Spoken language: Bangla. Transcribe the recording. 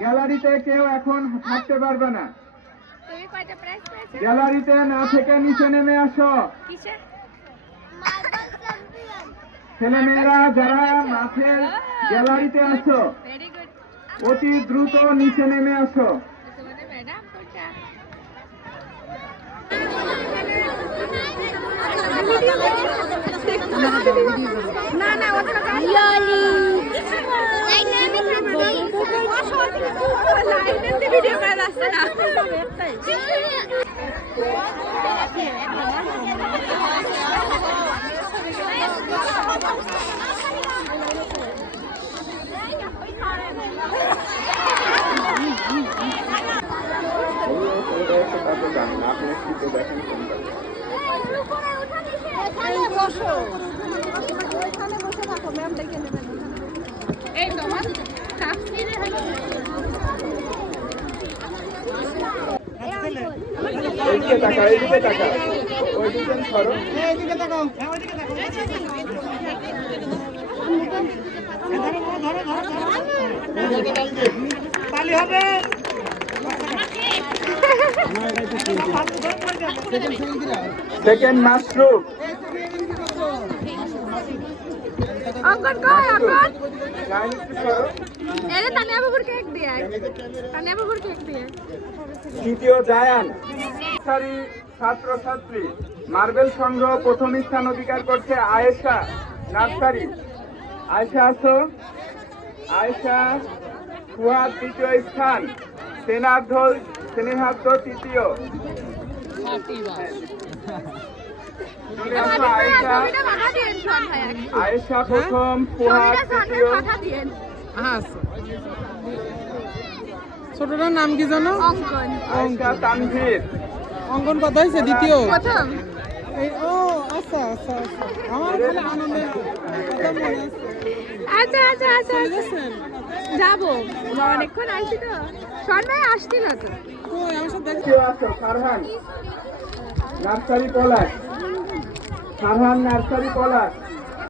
গ্যালারিতে কেউ এখন থাকতে পারবে না। গ্যালারিতে না থেকে নিচে নেমে আসো। ছেলেমেয়েরা যারা মাঠের গ্যালারিতে আসো, অতি দ্রুত নিচে নেমে আসো। না না ভিডিও করা যাচ্ছে না। এই তোমার এইদিকে তাকা, এইদিকে তাকা, ওইদিকে সরো। এইদিকে তাকাও, ওইদিকে তাকাও। তালি হবে। Second mushroom. অঙ্কন কই অঙ্কন? লাইন একটু সরো। এরে তানিয়া বাবুর কেক দিয়ে। তানিয়া বাবুর কেক দিয়ে। তৃতীয় জায়ান ছাত্রছাত্রী মার্বেল সংগ্রহ প্রথম স্থান অধিকার করছে আয়েশা নার্সারি। আয়েশা আসো। আয়েশা ফুয়াদ দ্বিতীয় স্থান, স্নেহার্থ তৃতীয়। চলে আসো আয়েশা। আয়েশা প্রথম, ফুয়াদ তৃতীয়। ছোটটার নাম কি জানো? অঙ্কন। আয়েশা তানভীর। অঙ্কন কত হয়েছে? দ্বিতীয়। প্রথম। ও আচ্ছা আচ্ছা আচ্ছা, আমার খুব আনন্দ কথা মনে আছে। আচ্ছা আচ্ছা আচ্ছা যাবো, অনেকক্ষণ আসছি তো। সন্ধ্যায় আসছি না তো। কই আমার সাথে দেখো। কেউ আছো? ফারহান নার্সারি পলাশ। ফারহান নার্সারি পলাশ।